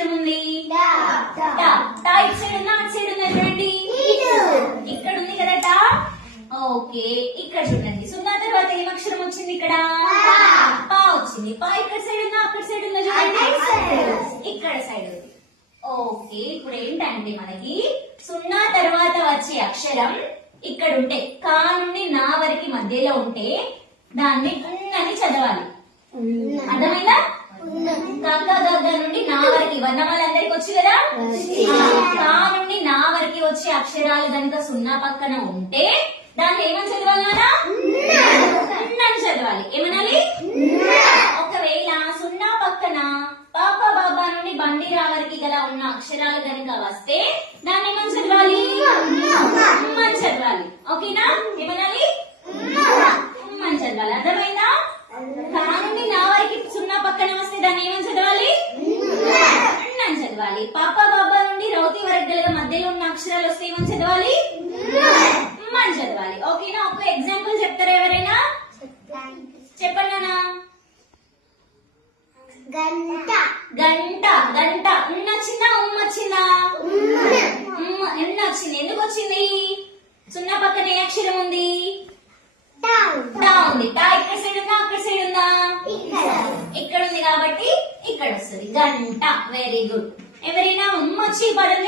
అక్షరం ఉంది? టా ఇటు సైడ్ ఉందా అటు సైడ్ ఉందా చూడండి. ఇక్కడ ఉంది కదా టా. ఓకే ఇక్కడ చూడండి. సున్నా తర్వాత ఏం అక్షరం వచ్చింది ఇక్కడ? పా వచ్చింది. పా ఇక్కడ సైడ్ ఉందా అక్కడ సైడ్ ఉందా చూడండి. ఇక్కడ సైడ్ ఉంది. ఓకే ఇప్పుడు ఏంటంటే మనకి సున్నా తర్వాత వచ్చే అక్షరం ఇక్కడ ఉంటే కా నుండి నా వరకు మధ్యలో ఉంటే దాన్ని అని చదవాలి. అర్థమైందా? కక్క గగ్గ నుండి నా వరకు వర్ణమాల అందరికి వచ్చి కదా. కా నుండి నా వరకు వచ్చే అక్షరాలు కనుక సున్నా పక్కన ఉంటే దాన్ని ఏమని చదవాలి నానా? అని చదవాలి. ఏమనాలి? ఒకవేళ సున్నా పక్కన పాప బాబా నుండి బండిరా వరకు గల ఉన్న అక్షరాలు కనుక వస్తే దాన్ని ఏమని చదవాలి? అని చదవాలి. ఓకేనా? ఏమనాలి? అని చదవాలి. అర్థమైందా? కా నుండి నా వరకు సున్నా పక్కన వస్తే దాన్ని ఏమని చదవాలి? అని చదవాలి. పాప బాబా నుండి రౌతి వరకు గల మధ్యలో ఉన్న అక్షరాలు వస్తే ఏమని చదవాలి? అని చదవాలి. ఓకేనా? ఒక ఎగ్జాంపుల్ చెప్తారా ఎవరైనా? చెప్పండి నాన్న. గంట గంట గంట వచ్చిందా? వచ్చిందా? ఎన్న వచ్చింది. ఎందుకు వచ్చింది? సున్నా పక్కన ఏ అక్షరం ఉంది? టా ఉంది. టా ఇక్కడ సైడ్ ఉందా అక్కడ సైడ్ ఉందా? ఇక్కడ ఉంది కాబట్టి ఇక్కడ వస్తుంది గంట. Very good. ఎవరైనా వచ్చి పదం